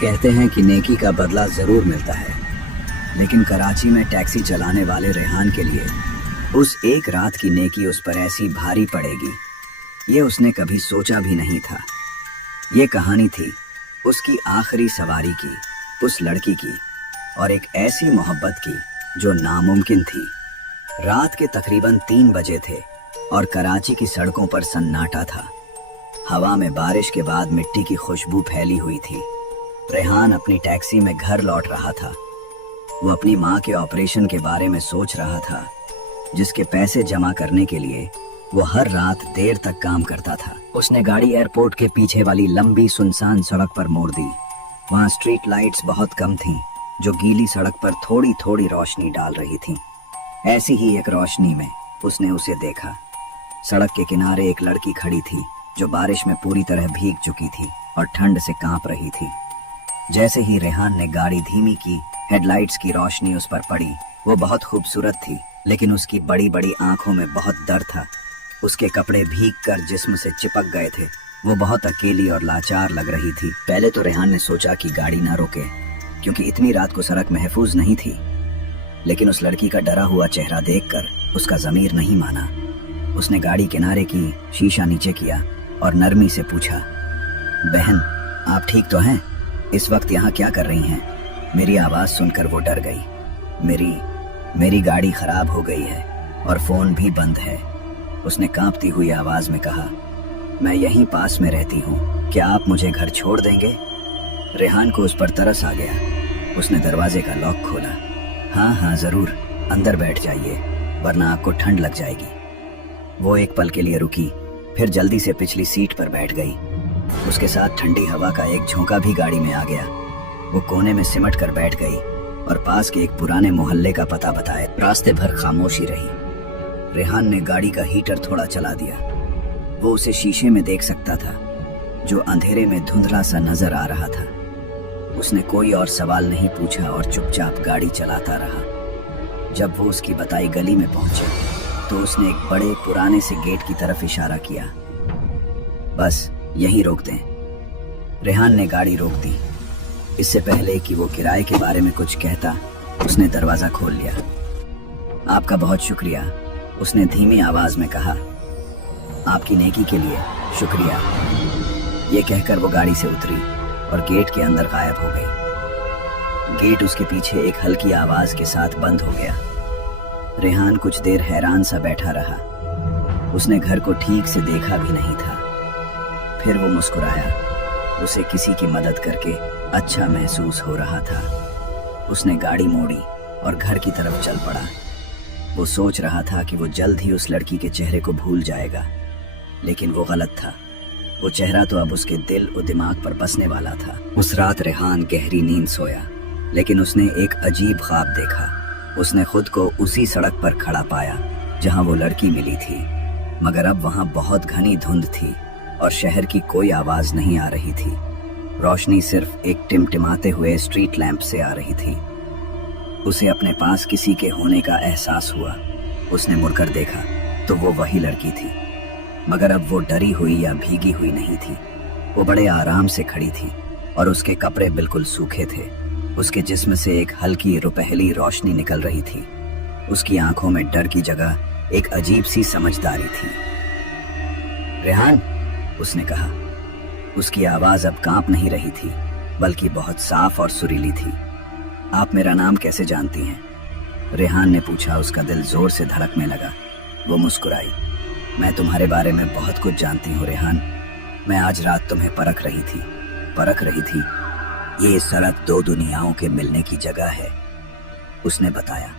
कहते हैं कि नेकी का बदला जरूर मिलता है, लेकिन कराची में टैक्सी चलाने वाले रेहान के लिए उस एक रात की नेकी उस पर ऐसी भारी पड़ेगी, ये उसने कभी सोचा भी नहीं था। ये कहानी थी उसकी आखिरी सवारी की, उस लड़की की, और एक ऐसी मोहब्बत की जो नामुमकिन थी। रात के तकरीबन 3 बजे थे और कराची की सड़कों पर सन्नाटा था। हवा में बारिश के बाद मिट्टी की खुशबू फैली हुई थी। रेहान अपनी टैक्सी में घर लौट रहा था। वो अपनी माँ के ऑपरेशन के बारे में सोच रहा था, जिसके पैसे जमा करने के लिए वो हर रात देर तक काम करता था। उसने गाड़ी एयरपोर्ट के पीछे वाली लंबी सुनसान सड़क पर मोड़ दी। वहाँ स्ट्रीट लाइट्स बहुत कम थीं, जो गीली सड़क पर थोड़ी थोड़ी रोशनी डाल रही थीं। ऐसी ही एक रोशनी में उसने उसे देखा। सड़क के किनारे एक लड़की खड़ी थी, जो बारिश में पूरी तरह भीग चुकी थी और ठंड से कांप रही थी। जैसे ही रेहान ने गाड़ी धीमी की, हेडलाइट्स की रोशनी उस पर पड़ी। वो बहुत खूबसूरत थी, लेकिन उसकी बड़ी बड़ी आंखों में बहुत डर था। उसके कपड़े भीग कर जिस्म से चिपक गए थे। वो बहुत अकेली और लाचार लग रही थी। पहले तो रेहान ने सोचा कि गाड़ी ना रोके, क्योंकि इतनी रात को सड़क महफूज नहीं थी, लेकिन उस लड़की का डरा हुआ चेहरा देखकर उसका ज़मीर नहीं माना। उसने गाड़ी किनारे की, शीशा नीचे किया और नरमी से पूछा, बहन, आप ठीक तो हैं? इस वक्त यहाँ क्या कर रही हैं? मेरी आवाज़ सुनकर वो डर गई। मेरी गाड़ी खराब हो गई है और फ़ोन भी बंद है, उसने कांपती हुई आवाज़ में कहा। मैं यहीं पास में रहती हूँ, क्या आप मुझे घर छोड़ देंगे? रेहान को उस पर तरस आ गया। उसने दरवाजे का लॉक खोला। हाँ, ज़रूर, अंदर बैठ जाइए, वरना आपको ठंड लग जाएगी। वो एक पल के लिए रुकी, फिर जल्दी से पिछली सीट पर बैठ गई। उसके साथ ठंडी हवा का एक झोंका भी गाड़ी में आ गया। वो कोने में सिमट कर बैठ गई और पास के एक पुराने मोहल्ले का पता बताया। रास्ते भर खामोशी रही। रेहान ने गाड़ी का हीटर थोड़ा चला दिया। वो उसे शीशे में देख सकता था, जो अंधेरे में धुंधला सा नजर आ रहा था। उसने कोई और सवाल नहीं पूछा और चुपचाप गाड़ी चलाता रहा। जब वो उसकी बताई गली में पहुंचे, तो उसने एक बड़े पुराने से गेट की तरफ इशारा किया। बस यहीं रोक दें। रेहान ने गाड़ी रोक दी। इससे पहले कि वो किराए के बारे में कुछ कहता, उसने दरवाजा खोल लिया। आपका बहुत शुक्रिया, उसने धीमी आवाज में कहा। आपकी नेकी के लिए शुक्रिया। ये कहकर वो गाड़ी से उतरी और गेट के अंदर गायब हो गई। गेट उसके पीछे एक हल्की आवाज के साथ बंद हो गया। रेहान कुछ देर हैरान सा बैठा रहा। उसने घर को ठीक से देखा भी नहीं था। फिर वो मुस्कुराया। उसे किसी की मदद करके अच्छा महसूस हो रहा था। उसने गाड़ी मोड़ी और घर की तरफ चल पड़ा। वो सोच रहा था कि वो जल्द ही उस लड़की के चेहरे को भूल जाएगा, लेकिन वो गलत था। वो चेहरा तो अब उसके दिल और दिमाग पर बसने वाला था। उस रात रेहान गहरी नींद सोया, लेकिन उसने एक अजीब ख्वाब देखा। उसने खुद को उसी सड़क पर खड़ा पाया जहां वो लड़की मिली थी, मगर अब वहां बहुत घनी धुंध थी और शहर की कोई आवाज नहीं आ रही थी। रोशनी सिर्फ एक टिमटिमाते हुए स्ट्रीट लैंप से आ रही थी। उसे अपने पास किसी के होने का एहसास हुआ। उसने मुड़कर देखा तो वो वही लड़की थी, मगर अब वो डरी हुई या भीगी हुई नहीं थी। वो बड़े आराम से खड़ी थी और उसके कपड़े बिल्कुल सूखे थे। उसके जिस्म से एक हल्की रुपहली रोशनी निकल रही थी। उसकी आंखों में डर की जगह एक अजीब सी समझदारी थी। रेहान, उसने कहा। उसकी आवाज अब कांप नहीं रही थी, बल्कि बहुत साफ और सुरीली थी। आप मेरा नाम कैसे जानती हैं? रेहान ने पूछा। उसका दिल जोर से धड़कने लगा। वो मुस्कुराई। मैं तुम्हारे बारे में बहुत कुछ जानती हूँ रेहान। मैं आज रात तुम्हें परख रही थी। ये सड़क 2 दुनियाओं के मिलने की जगह है, उसने बताया।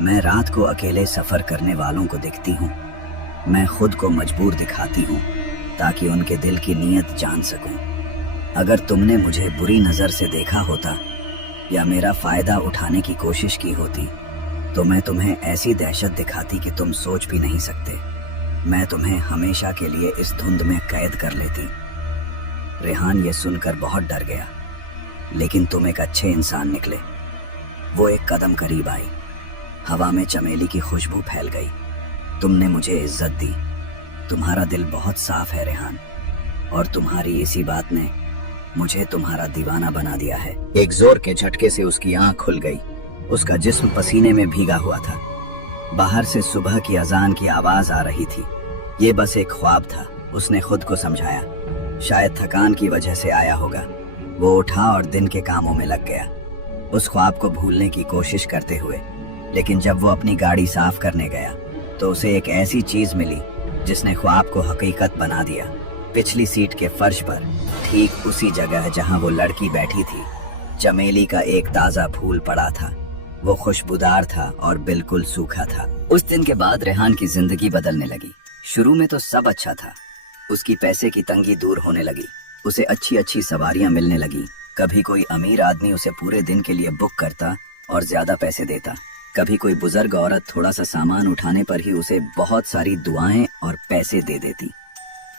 मैं रात को अकेले सफर करने वालों को देखती हूँ। मैं खुद को मजबूर दिखाती हूँ ताकि उनके दिल की नीयत जान सकूं। अगर तुमने मुझे बुरी नजर से देखा होता या मेरा फायदा उठाने की कोशिश की होती, तो मैं तुम्हें ऐसी दहशत दिखाती कि तुम सोच भी नहीं सकते। मैं तुम्हें हमेशा के लिए इस धुंध में कैद कर लेती। रेहान ये सुनकर बहुत डर गया। लेकिन तुम एक अच्छे इंसान निकले। वो एक कदम करीब आई। हवा में चमेली की खुशबू फैल गई। तुमने मुझे इज्जत दी। तुम्हारा दिल बहुत साफ है रेहान, और तुम्हारी इसी बात ने मुझे तुम्हारा दीवाना बना दिया है। एक जोर के झटके से उसकी आंख खुल गई। उसका जिस्म पसीने में भीगा हुआ था। बाहर से सुबह की अजान की आवाज आ रही थी। ये बस एक ख्वाब था, उसने खुद को समझाया। शायद थकान की वजह से आया होगा। वो उठा और दिन के कामों में लग गया, उस ख्वाब को भूलने की कोशिश करते हुए। लेकिन जब वो अपनी गाड़ी साफ करने गया तो उसे एक ऐसी चीज मिली जिसने ख्वाब को हकीकत बना दिया। पिछली सीट के फर्श पर, ठीक उसी जगह जहां वो लड़की बैठी थी, चमेली का एक ताजा फूल पड़ा था। वो खुशबूदार था और बिल्कुल सूखा था। उस दिन के बाद रेहान की जिंदगी बदलने लगी। शुरू में तो सब अच्छा था। उसकी पैसे की तंगी दूर होने लगी। उसे अच्छी अच्छी सवारियां मिलने लगी। कभी कोई अमीर आदमी उसे पूरे दिन के लिए बुक करता और ज्यादा पैसे देता। कभी कोई बुजुर्ग औरत थोड़ा सा सामान उठाने पर ही उसे बहुत सारी दुआएं और पैसे दे देती।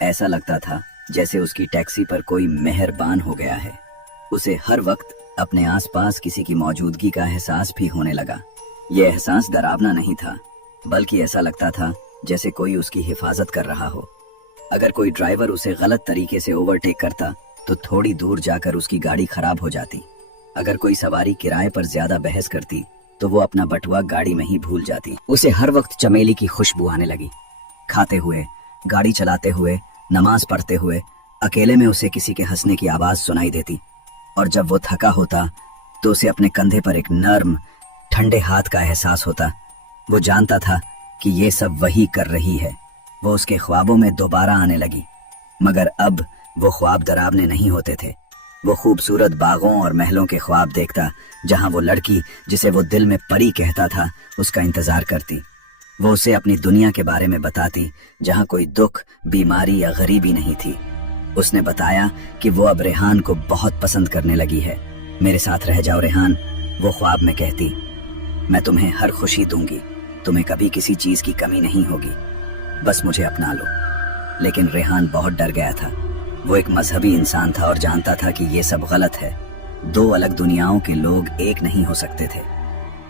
ऐसा लगता था जैसे उसकी टैक्सी पर कोई मेहरबान हो गया है। उसे हर वक्त अपने आसपास किसी की मौजूदगी का एहसास भी होने लगा। यह एहसास डरावना नहीं था, बल्कि ऐसा लगता था जैसे कोई उसकी हिफाजत कर रहा हो। अगर कोई ड्राइवर उसे गलत तरीके से ओवरटेक करता तो थोड़ी दूर जाकर उसकी गाड़ी खराब हो जाती। अगर कोई सवारी किराए पर ज्यादा बहस करती तो वो अपना बटुआ गाड़ी में ही भूल जाती। उसे हर वक्त चमेली की खुशबू आने लगी। खाते हुए, गाड़ी चलाते हुए, नमाज पढ़ते हुए, अकेले में उसे किसी के हंसने की आवाज सुनाई देती। और जब वो थका होता तो उसे अपने कंधे पर एक नर्म, ठंडे हाथ का एहसास होता। वो जानता था कि ये सब वही कर रही है। वो उसके ख्वाबों में दोबारा आने लगी, मगर अब वो ख्वाब डरावने नहीं होते थे। वो खूबसूरत बागों और महलों के ख्वाब देखता, जहां वो लड़की जिसे वो दिल में परी कहता था उसका इंतजार करती। वो उसे अपनी दुनिया के बारे में बताती, जहां कोई दुख, बीमारी या गरीबी नहीं थी। उसने बताया कि वो अब रेहान को बहुत पसंद करने लगी है। मेरे साथ रह जाओ रेहान, वो ख्वाब में कहती। मैं तुम्हें हर खुशी दूंगी, तुम्हें कभी किसी चीज की कमी नहीं होगी, बस मुझे अपना लो। लेकिन रेहान बहुत डर गया था। वो एक मजहबी इंसान था और जानता था कि ये सब गलत है। दो अलग दुनियाओं के लोग एक नहीं हो सकते थे।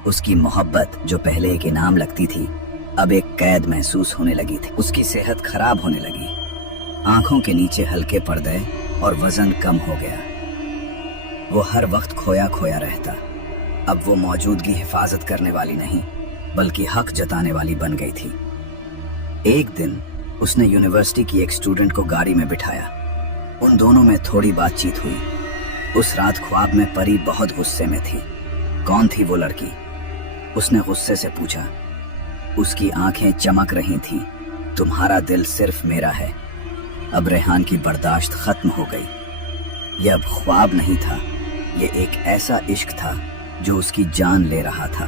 उसकी मोहब्बत, जो पहले एक इनाम लगती थी, अब एक कैद महसूस होने लगी थी। उसकी सेहत खराब होने लगी। आंखों के नीचे हल्के पर्दे और वजन कम हो गया। वो हर वक्त खोया खोया रहता। अब वो मौजूदगी हिफाजत करने वाली नहीं, बल्कि हक जताने वाली बन गई थी। एक दिन उसने यूनिवर्सिटी की एक स्टूडेंट को गाड़ी में बिठाया। उन दोनों में थोड़ी बातचीत हुई। उस रात ख्वाब में परी बहुत गुस्से में थी। कौन थी वो लड़की? उसने गुस्से से पूछा। उसकी आंखें चमक रही थीं। तुम्हारा दिल सिर्फ मेरा है। अब रेहान की बर्दाश्त खत्म हो गई। यह अब ख्वाब नहीं था, यह एक ऐसा इश्क था जो उसकी जान ले रहा था।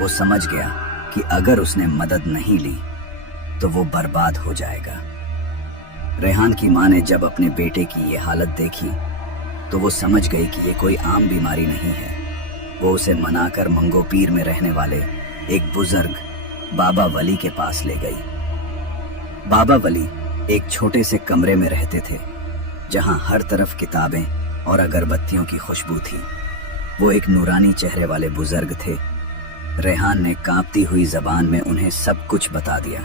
वो समझ गया कि अगर उसने मदद नहीं ली तो वो बर्बाद हो जाएगा। रेहान की माँ ने जब अपने बेटे की ये हालत देखी तो वो समझ गई कि ये कोई आम बीमारी नहीं है। वो उसे मनाकर मंगोपीर में रहने वाले एक बुजुर्ग बाबा वली के पास ले गई। बाबा वली एक छोटे से कमरे में रहते थे, जहां हर तरफ किताबें और अगरबत्तियों की खुशबू थी। वो एक नूरानी चेहरे वाले बुजुर्ग थे। रेहान ने कांपती हुई जबान में उन्हें सब कुछ बता दिया।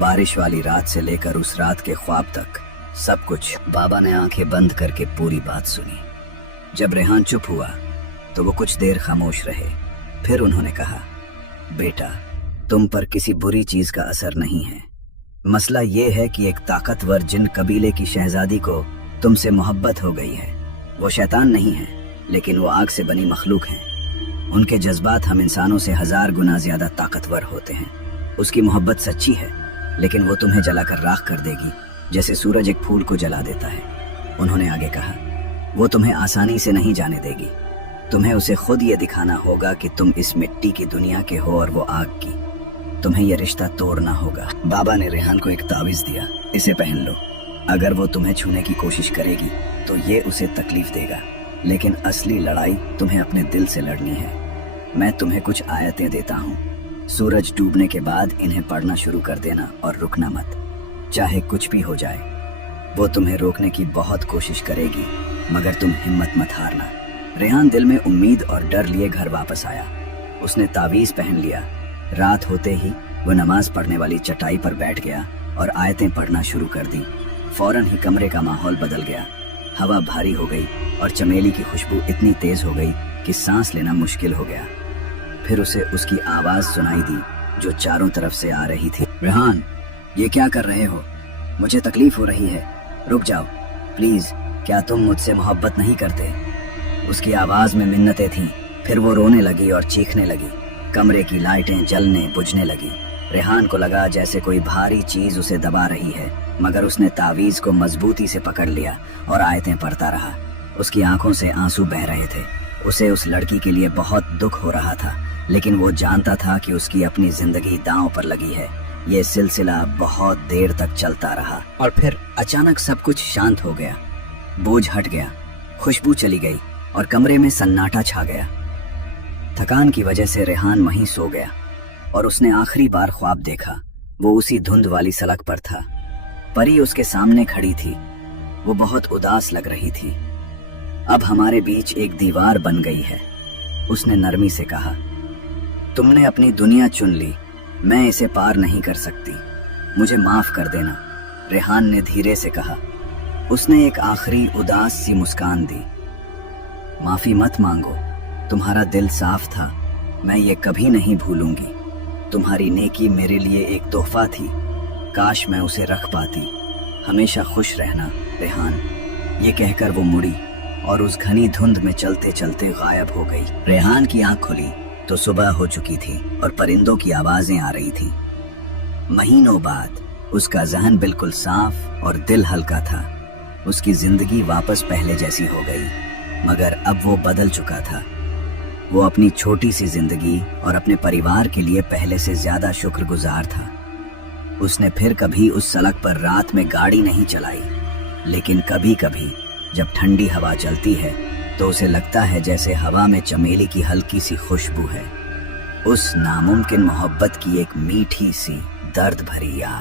बारिश वाली रात से लेकर उस रात के ख्वाब तक सब कुछ। बाबा ने आंखें बंद करके पूरी बात सुनी। जब रेहान चुप हुआ तो वो कुछ देर खामोश रहे। फिर उन्होंने कहा, बेटा, तुम पर किसी बुरी चीज का असर नहीं है। मसला ये है कि एक ताकतवर जिन कबीले की शहजादी को तुमसे मोहब्बत हो गई है। वो शैतान नहीं है, लेकिन वो आग से बनी मखलूक हैं। उनके जज्बात हम इंसानों से 1000 गुना ज्यादा ताकतवर होते हैं। उसकी मोहब्बत सच्ची है, लेकिन वो तुम्हें जलाकर राख कर देगी, जैसे सूरज एक फूल को जला देता है। उन्होंने आगे कहा, वो तुम्हें आसानी से नहीं जाने देगी। तुम्हें उसे खुद ये दिखाना होगा कि तुम इस मिट्टी की दुनिया के हो और वो आग की। तुम्हें यह रिश्ता तोड़ना होगा। बाबा ने रेहान को एक तावीज दिया, इसे पहन लो। अगर वो तुम्हें छूने की कोशिश करेगी तो ये उसे तकलीफ देगा, लेकिन असली लड़ाई तुम्हें अपने दिल से लड़नी है। मैं तुम्हें कुछ आयतें देता हूँ। सूरज डूबने के बाद इन्हें पढ़ना शुरू कर देना और रुकना मत, चाहे कुछ भी हो जाए। वो तुम्हें रोकने की बहुत कोशिश करेगी, मगर तुम हिम्मत मत हारना। रेहान दिल में उम्मीद और डर लिए घर वापस आया। उसने तावीज पहन लिया। रात होते ही वो नमाज पढ़ने वाली चटाई पर बैठ गया और आयतें पढ़ना शुरू कर दी। फौरन ही कमरे का माहौल बदल गया। हवा भारी हो गई और चमेली की खुशबू इतनी तेज हो गई कि सांस लेना मुश्किल हो गया। फिर उसे उसकी आवाज सुनाई दी जो चारों तरफ से आ रही थी। रेहान, ये क्या कर रहे हो? मुझे तकलीफ हो रही है, रुक जाओ प्लीज। क्या तुम मुझसे मोहब्बत नहीं करते? उसकी आवाज में मिन्नतें थीं। फिर वो रोने लगी और चीखने लगी। कमरे की लाइटें जलने बुझने लगी। रेहान को लगा जैसे कोई भारी चीज उसे दबा रही है, मगर उसने तावीज को मजबूती से पकड़ लिया और आयतें पढ़ता रहा। उसकी आंखों से आंसू बह रहे थे। उसे उस लड़की के लिए बहुत दुख हो रहा था, लेकिन वो जानता था कि उसकी अपनी जिंदगी दांव पर लगी है। ये सिलसिला बहुत देर तक चलता रहा और फिर अचानक सब कुछ शांत हो गया। बोझ हट गया, खुशबू चली गई और कमरे में सन्नाटा छा गया। थकान की वजह से रेहान वहीं सो गया और उसने आखिरी बार ख्वाब देखा। वो उसी धुंध वाली सड़क पर था। परी उसके सामने खड़ी थी। वो बहुत उदास लग रही थी। अब हमारे बीच एक दीवार बन गई है, उसने नरमी से कहा। तुमने अपनी दुनिया चुन ली, मैं इसे पार नहीं कर सकती, मुझे माफ कर देना, रेहान ने धीरे से कहा। उसने एक आखिरी उदास सी मुस्कान दी। माफी मत मांगो, तुम्हारा दिल साफ था, मैं ये कभी नहीं भूलूंगी। तुम्हारी नेकी मेरे लिए एक तोहफा थी, काश मैं उसे रख पाती। हमेशा खुश रहना रेहान। ये कहकर वो मुड़ी और उस घनी धुंध में चलते चलते गायब हो गई। रेहान की आंख खुली तो सुबह हो चुकी थी और परिंदों की आवाजें आ रही थी। महीनों बाद उसका जहन बिल्कुल साफ और दिल हल्का था। उसकी जिंदगी वापस पहले जैसी हो गई, मगर अब वो बदल चुका था। वो अपनी छोटी सी जिंदगी और अपने परिवार के लिए पहले से ज्यादा शुक्रगुजार था। उसने फिर कभी उस सड़क पर रात में गाड़ी नहीं चलाई, लेकिन कभी कभी जब ठंडी हवा चलती है तो उसे लगता है जैसे हवा में चमेली की हल्की सी खुशबू है। उस नामुमकिन मोहब्बत की एक मीठी सी दर्द भरी याद।